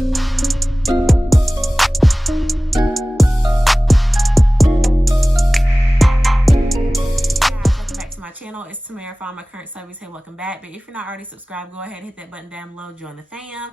Channel. It's Tamara from my current service. Hey, welcome back. But if you're not already subscribed, go ahead and hit that button down below, join the fam,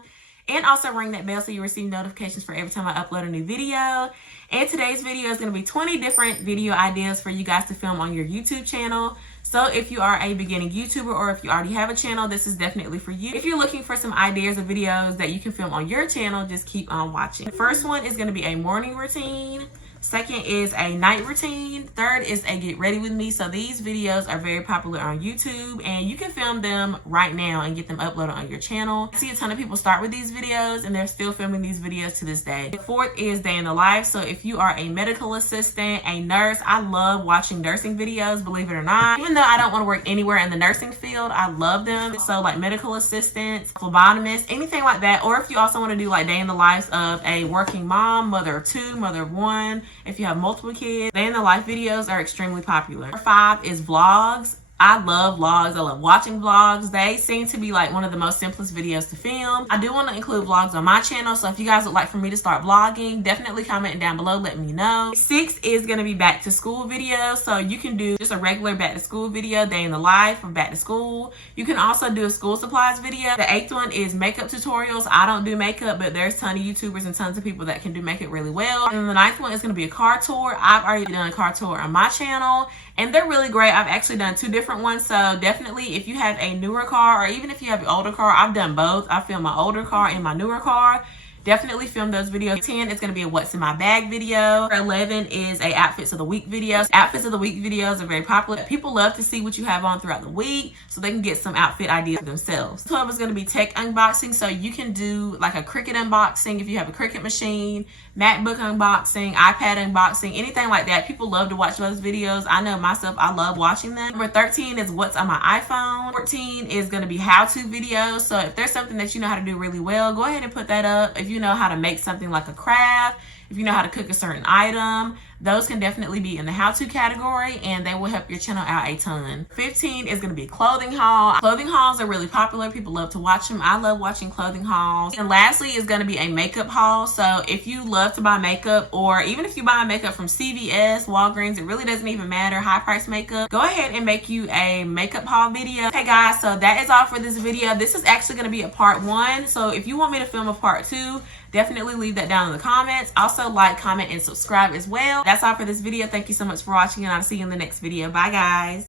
and also ring that bell so you receive notifications for every time I upload a new video. And today's video is going to be 20 different video ideas for you guys to film on your YouTube channel. So if you are a beginning YouTuber or if you already have a channel, this is definitely for you. If you're looking for some ideas of videos that you can film on your channel, just keep on watching. The first one is going to be a morning routine. Second is a night routine. Third is a get ready with me. So these videos are very popular on YouTube and you can film them right now and get them uploaded on your channel. I see a ton of people start with these videos and they're still filming these videos to this day. The fourth is day in the life. So if you are a medical assistant, a nurse, I love watching nursing videos, believe it or not. Even though I don't want to work anywhere in the nursing field, I love them. So like medical assistants, phlebotomists, anything like that. Or if you also want to do like day in the lives of a working mom, mother of two, mother of one, if you have multiple kids, day in the life videos are extremely popular. Number 5 is vlogs. I love vlogs. I love watching vlogs. They seem to be like one of the most simplest videos to film. I do want to include vlogs on my channel, so if you guys would like for me to start vlogging, definitely comment down below, let me know. 6 is going to be back to school videos, so you can do just a regular back to school video, day in the life or back to school. You can also do a school supplies video. The 8th one is makeup tutorials. I don't do makeup, but there's tons of YouTubers and tons of people that can do makeup really well. And then the 9th one is going to be a car tour. I've already done a car tour on my channel and they're really great. I've actually done 2 different ones, so definitely if you have a newer car or even if you have an older car, I've done both. I filmed my older car and my newer car. Definitely film those videos. 10 is going to be a what's in my bag video. 11 is a outfits of the week videos. Outfits of the week videos are very popular. People love to see what you have on throughout the week so they can get some outfit ideas for themselves. 12 is going to be tech unboxing. So you can do like a Cricut unboxing if you have a Cricut machine, MacBook unboxing, iPad unboxing, anything like that. People love to watch those videos. I know myself, I love watching them. Number 13 is what's on my iPhone. 14 is going to be how-to videos. So if there's something that you know how to do really well, go ahead and put that up. If you know how to make something like a craft, if you know how to cook a certain item, those can definitely be in the how-to category and they will help your channel out a ton. 15 is going to be a clothing haul. Clothing hauls are really popular. People love to watch them. I love watching clothing hauls. And lastly is going to be a makeup haul. So if you love to buy makeup, or even if you buy makeup from CVS, Walgreens, it really doesn't even matter, high price makeup, go ahead and make you a makeup haul video. Okay guys, so that is all for this video. This is actually going to be a part 1. So if you want me to film a part 2, definitely leave that down in the comments. Also like, comment, and subscribe as well. That's all for this video. Thank you so much for watching and I'll see you in the next video. Bye guys.